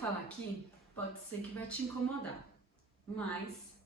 falar aqui pode ser que vai te incomodar, mas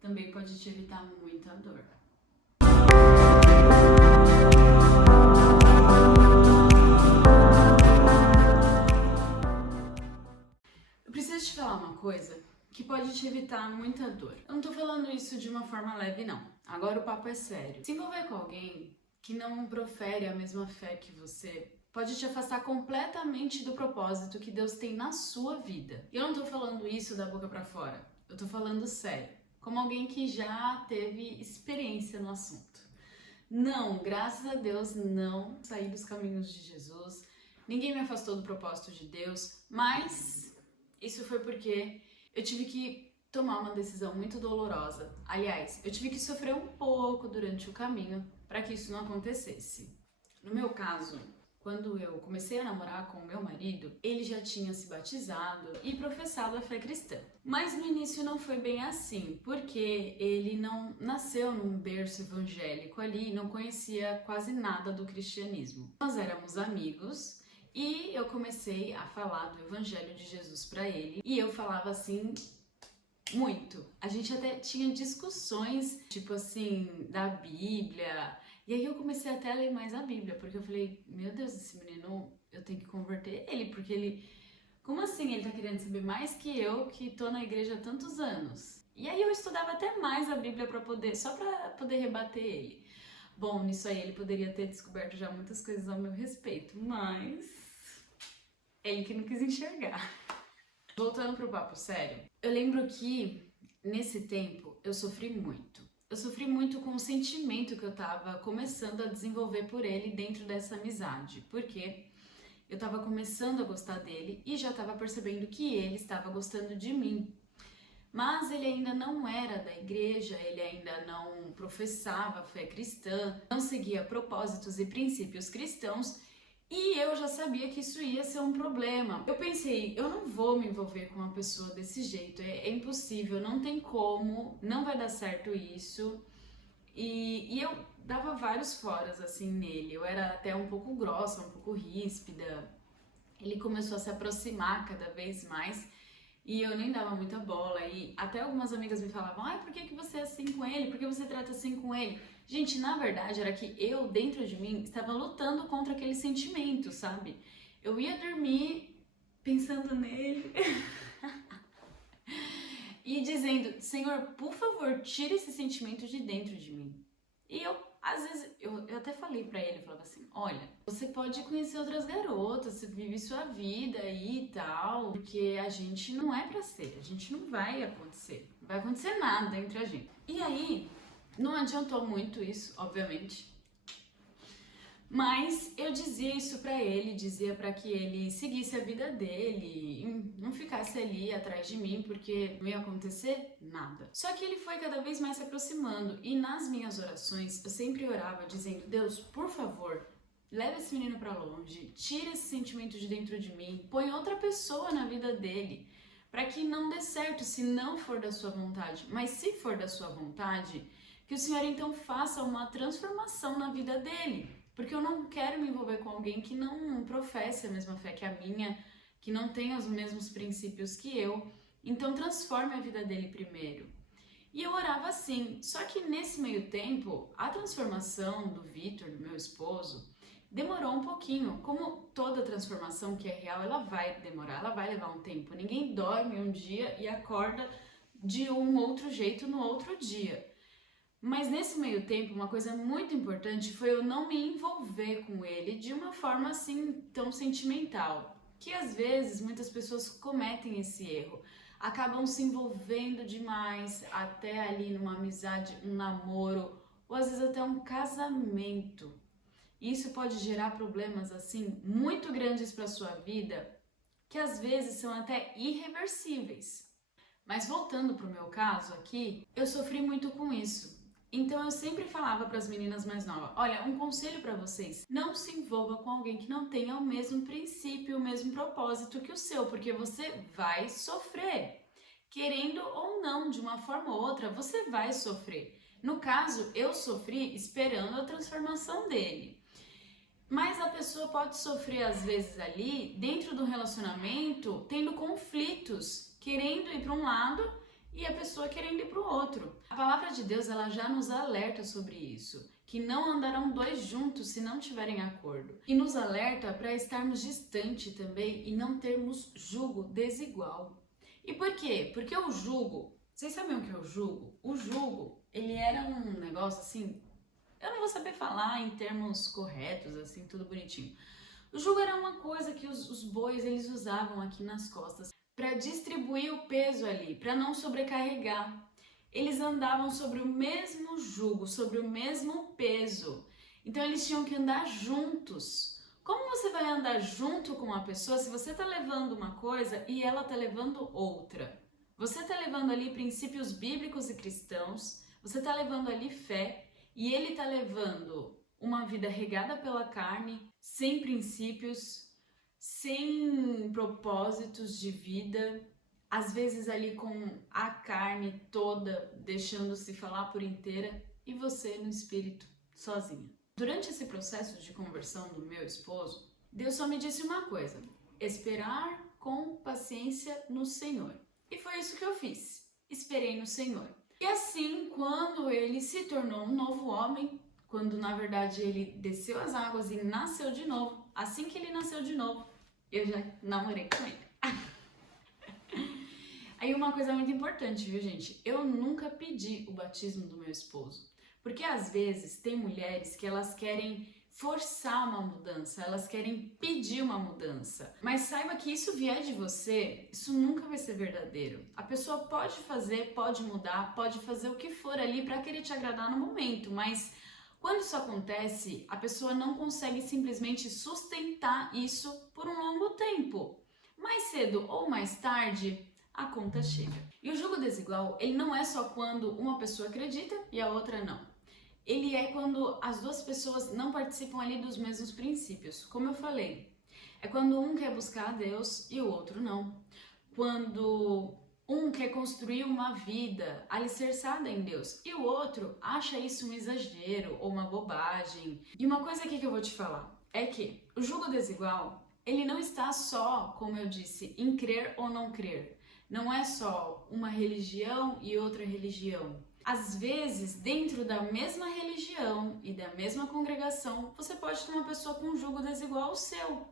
também pode te evitar muita dor. Eu preciso te falar uma coisa que pode te evitar muita dor. Eu não tô falando isso de uma forma leve, não. Agora o papo é sério. Se envolver com alguém que não profere a mesma fé que você pode te afastar completamente do propósito que Deus tem na sua vida. E eu não tô falando isso da boca pra fora. Eu tô falando sério, como alguém que já teve experiência no assunto. Não, graças a Deus, não saí dos caminhos de Jesus. Ninguém me afastou do propósito de Deus, mas isso foi porque eu tive que tomar uma decisão muito dolorosa. Aliás, eu tive que sofrer um pouco durante o caminho para que isso não acontecesse. No meu caso, quando eu comecei a namorar com o meu marido, ele já tinha se batizado e professado a fé cristã. Mas no início não foi bem assim, porque ele não nasceu num berço evangélico ali, não conhecia quase nada do cristianismo. Nós éramos amigos e eu comecei a falar do evangelho de Jesus para ele, e eu falava assim muito. A gente até tinha discussões, tipo assim, da Bíblia. E aí eu comecei até a ler mais a Bíblia, porque eu falei, meu Deus, esse menino, eu tenho que converter ele, porque ele... Como assim ele tá querendo saber mais que eu, que tô na igreja há tantos anos? E aí eu estudava até mais a Bíblia só pra poder rebater ele. Bom, nisso aí ele poderia ter descoberto já muitas coisas ao meu respeito, mas... ele que não quis enxergar. Voltando pro papo sério, eu lembro que nesse tempo eu sofri muito. Eu sofri muito com o sentimento que eu tava começando a desenvolver por ele dentro dessa amizade, porque eu tava começando a gostar dele e já tava percebendo que ele estava gostando de mim. Mas ele ainda não era da igreja, ele ainda não professava a fé cristã, não seguia propósitos e princípios cristãos, e eu já sabia que isso ia ser um problema. Eu pensei, eu não vou me envolver com uma pessoa desse jeito, é impossível, não tem como, não vai dar certo isso. E eu dava vários foras assim nele, eu era até um pouco grossa, um pouco ríspida. Ele começou a se aproximar cada vez mais e eu nem dava muita bola. E até algumas amigas me falavam, ai, por que você é assim com ele? Por que você trata assim com ele? Gente, na verdade era que eu, dentro de mim, estava lutando contra aquele sentimento, sabe? Eu ia dormir pensando nele e dizendo, Senhor, por favor, tira esse sentimento de dentro de mim. E eu, às vezes, eu até falei pra ele, eu falava assim, olha, você pode conhecer outras garotas, você vive sua vida aí e tal, porque a gente não é pra ser, a gente não vai acontecer, não vai acontecer nada entre a gente. E aí, não adiantou muito isso, obviamente, mas eu dizia isso pra ele, dizia pra que ele seguisse a vida dele, não ficasse ali atrás de mim, porque não ia acontecer nada. Só que ele foi cada vez mais se aproximando, e nas minhas orações eu sempre orava dizendo, Deus, por favor, leva esse menino pra longe, tira esse sentimento de dentro de mim, põe outra pessoa na vida dele, pra que não dê certo se não for da sua vontade, mas se for da sua vontade, que o Senhor então faça uma transformação na vida dele. Porque eu não quero me envolver com alguém que não professe a mesma fé que a minha, que não tenha os mesmos princípios que eu. Então transforme a vida dele primeiro. E eu orava assim, só que nesse meio tempo, a transformação do Vitor, do meu esposo, demorou um pouquinho. Como toda transformação que é real, ela vai demorar, ela vai levar um tempo. Ninguém dorme um dia e acorda de um outro jeito no outro dia. Mas nesse meio tempo, uma coisa muito importante foi eu não me envolver com ele de uma forma assim tão sentimental. Que às vezes muitas pessoas cometem esse erro, acabam se envolvendo demais até ali numa amizade, um namoro ou às vezes até um casamento. Isso pode gerar problemas assim muito grandes para sua vida, que às vezes são até irreversíveis. Mas voltando para o meu caso aqui, eu sofri muito com isso. Então eu sempre falava para as meninas mais novas, olha, um conselho para vocês, não se envolva com alguém que não tenha o mesmo princípio, o mesmo propósito que o seu, porque você vai sofrer. Querendo ou não, de uma forma ou outra, você vai sofrer. No caso, eu sofri esperando a transformação dele. Mas a pessoa pode sofrer às vezes ali, dentro do relacionamento, tendo conflitos, querendo ir para um lado e a pessoa querendo ir para o outro. A palavra de Deus, ela já nos alerta sobre isso, que não andarão dois juntos se não tiverem acordo. E nos alerta para estarmos distantes também e não termos jugo desigual. E por quê? Porque o jugo, vocês sabem o que é o jugo? O jugo, ele era um negócio assim, eu não vou saber falar em termos corretos, assim, tudo bonitinho. O jugo era uma coisa que os bois, eles usavam aqui nas costas para distribuir o peso ali, para não sobrecarregar. Eles andavam sobre o mesmo jugo, sobre o mesmo peso. Então eles tinham que andar juntos. Como você vai andar junto com uma pessoa se você está levando uma coisa e ela está levando outra? Você está levando ali princípios bíblicos e cristãos, você está levando ali fé, e ele está levando uma vida regada pela carne, sem princípios, sem propósitos de vida, às vezes ali com a carne toda deixando-se falar por inteira, e você no espírito, sozinha. Durante esse processo de conversão do meu esposo, Deus só me disse uma coisa: esperar com paciência no Senhor. E foi isso que eu fiz. Esperei no Senhor. E assim, quando ele se tornou um novo homem, quando na verdade ele desceu as águas e nasceu de novo, assim que ele nasceu de novo, eu já namorei com ele. Aí uma coisa muito importante, viu, gente? Eu nunca pedi o batismo do meu esposo. Porque às vezes tem mulheres que elas querem forçar uma mudança, elas querem pedir uma mudança. Mas saiba que isso vier de você, isso nunca vai ser verdadeiro. A pessoa pode fazer, pode mudar, pode fazer o que for ali para querer te agradar no momento, mas quando isso acontece, a pessoa não consegue simplesmente sustentar isso por um longo tempo. Mais cedo ou mais tarde, a conta chega. E o jugo desigual, ele não é só quando uma pessoa acredita e a outra não. Ele é quando as duas pessoas não participam ali dos mesmos princípios. Como eu falei, é quando um quer buscar a Deus e o outro não. Quando um quer construir uma vida alicerçada em Deus e o outro acha isso um exagero ou uma bobagem. E uma coisa aqui que eu vou te falar é que o jugo desigual, ele não está só, como eu disse, em crer ou não crer. Não é só uma religião e outra religião. Às vezes, dentro da mesma religião e da mesma congregação, você pode ter uma pessoa com um jugo desigual ao seu.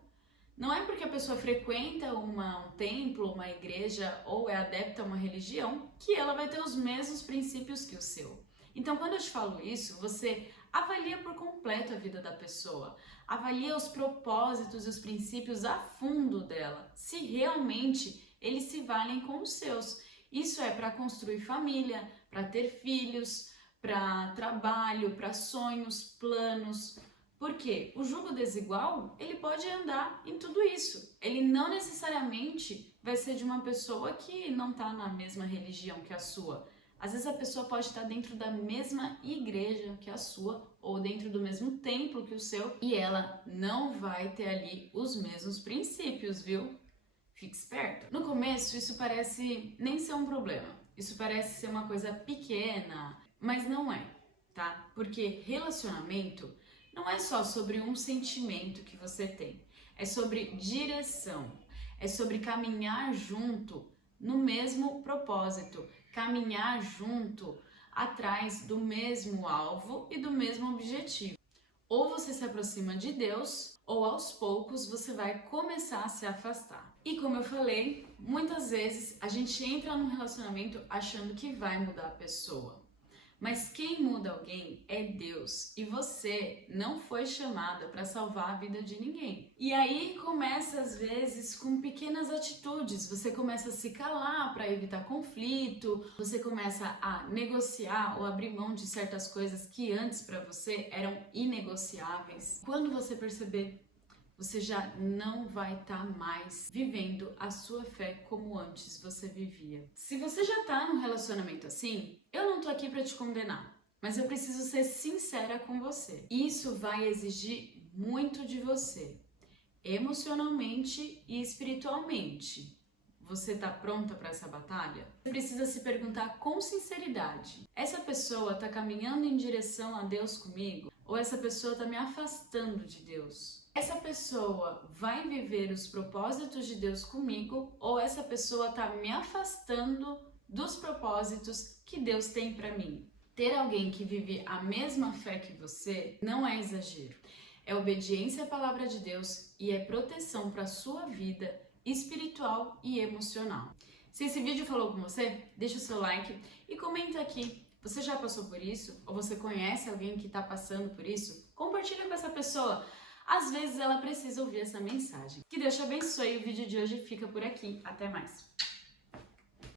Não é porque a pessoa frequenta um templo, uma igreja ou é adepta a uma religião que ela vai ter os mesmos princípios que o seu. Então, quando eu te falo isso, você avalia por completo a vida da pessoa, avalia os propósitos e os princípios a fundo dela, se realmente eles se valem com os seus. Isso é para construir família, para ter filhos, para trabalho, para sonhos, planos. Porque o jugo desigual, ele pode andar em tudo isso. Ele não necessariamente vai ser de uma pessoa que não está na mesma religião que a sua. Às vezes a pessoa pode estar dentro da mesma igreja que a sua, ou dentro do mesmo templo que o seu, e ela não vai ter ali os mesmos princípios, viu? Fique esperto. No começo, isso parece nem ser um problema. Isso parece ser uma coisa pequena, mas não é, tá? Porque relacionamento não é só sobre um sentimento que você tem. É sobre direção. É sobre caminhar junto no mesmo propósito. Caminhar junto atrás do mesmo alvo e do mesmo objetivo. Ou você se aproxima de Deus, ou aos poucos você vai começar a se afastar. E como eu falei, muitas vezes a gente entra num relacionamento achando que vai mudar a pessoa. Mas quem muda alguém é Deus, e você não foi chamada para salvar a vida de ninguém. E aí começa às vezes com pequenas atitudes, você começa a se calar para evitar conflito, você começa a negociar ou abrir mão de certas coisas que antes para você eram inegociáveis. Quando você perceber, você já não vai estar mais vivendo a sua fé como antes você vivia. Se você já está num relacionamento assim, eu não tô aqui para te condenar, mas eu preciso ser sincera com você. Isso vai exigir muito de você, emocionalmente e espiritualmente. Você está pronta para essa batalha? Você precisa se perguntar com sinceridade: essa pessoa está caminhando em direção a Deus comigo? ou essa pessoa está me afastando de Deus? Essa pessoa vai viver os propósitos de Deus comigo ou essa pessoa está me afastando dos propósitos que Deus tem para mim? Ter alguém que vive a mesma fé que você não é exagero. É obediência à palavra de Deus e é proteção para a sua vida espiritual e emocional. Se esse vídeo falou com você, deixa o seu like e comenta aqui. Você já passou por isso? Ou você conhece alguém que está passando por isso? Compartilha com essa pessoa. Às vezes ela precisa ouvir essa mensagem. Que Deus te abençoe. O vídeo de hoje fica por aqui. Até mais.